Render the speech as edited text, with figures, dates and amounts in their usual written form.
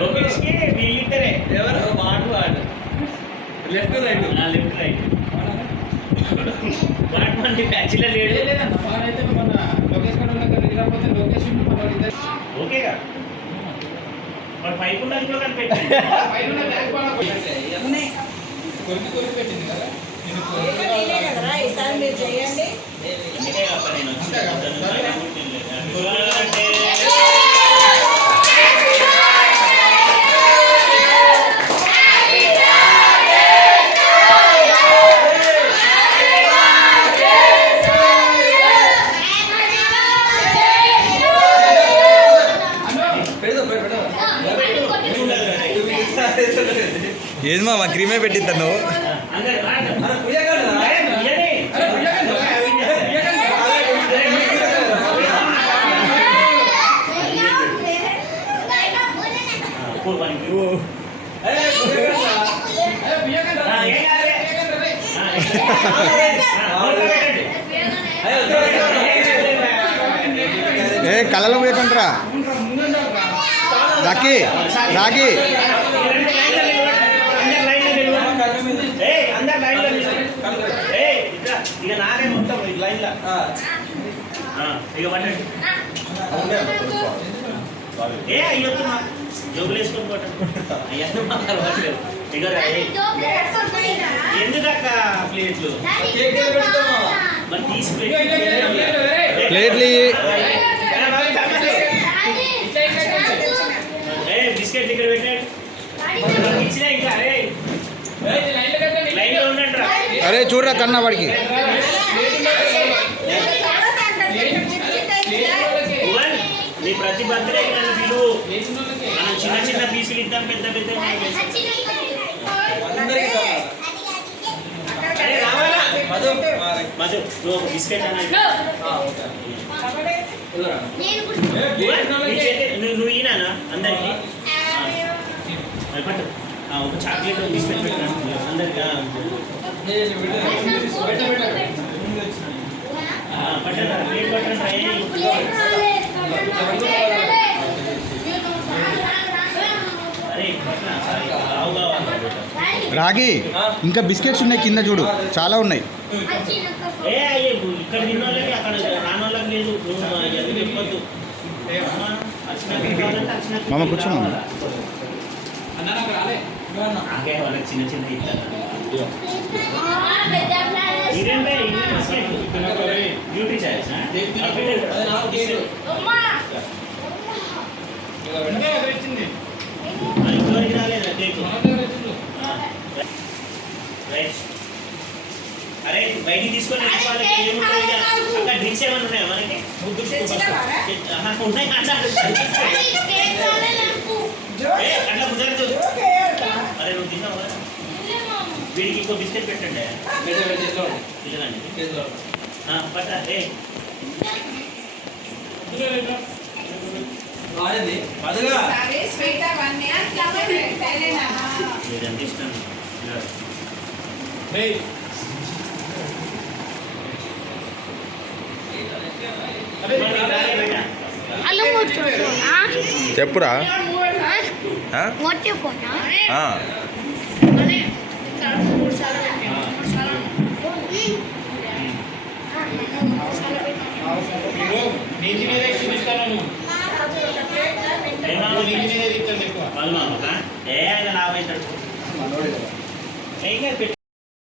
లోకేష్ కి వీళ్ళిద్దరే ఎవరు వాడు లెఫ్ట్ రైట్ వాడు మన బ్యాచ్లో లేడు. ఓకేగా మరి పైపు ఉన్నది కూడా కనిపెట్టింది కదా ఈసారి మీరు చేయండి. ఏది మా క్రీమే పెట్టిద్దా నువ్వు? ఏ కళ్ళలో పోయకుంటారా రాకి రాకి ఇక నానే మొత్తం లైన్ లా ఇక పట్టండి. ఏ అయ్యొద్దు జోగులు వేసుకొని పోతాం ఎందుకక్క ప్లేట్లు మరి తీసి ప్లేట్లు బిస్కెట్ ఇక్కడ పెట్టాడు ఇచ్చినా ఇంకా లైన్ లో ఉండండి రా. అరే చూడరా కన్నా వాడికి నీ ప్రతి బర్త్డేకి నన్ను పిలువు. మనం చిన్న చిన్న పీసులు ఇద్దాం, పెద్ద పెద్ద మధు నువ్వు బిస్కెట్ నువ్వు ఈయనా అందరికి పట్టు ఒక చాక్లెట్ బిస్కెట్ పెట్టాను అందరికి రాగి ఇంకా బిస్కెట్స్ ఉన్నాయి కింద చూడు చాలా ఉన్నాయి. ఇక్కడ తిన్న వాళ్ళకి అక్కడ రాని వాళ్ళకి లేదు. చెప్పొద్దు మామ కూర్చోమా వాళ్ళకి చిన్న చిన్న ఇస్తారు బ్యూటీ చాయిస్ ఇంకోరికి రాలేదా కేక్? అరే బయటికి తీసుకొని వాళ్ళకి ఏముంటాయి అక్కడ డ్రింక్స్ ఏమైనా ఉన్నాయా మనకి? ఉన్నాయి అట్లా కుదరదు. అరే నువ్వు తిన్నావు కదా వీడికి ఇంకో బిస్కెట్ పెట్టండి పట్టా ఎంత ఇష్టం చెప్పురా ఏ ఆయన లాభ అవుతాడు.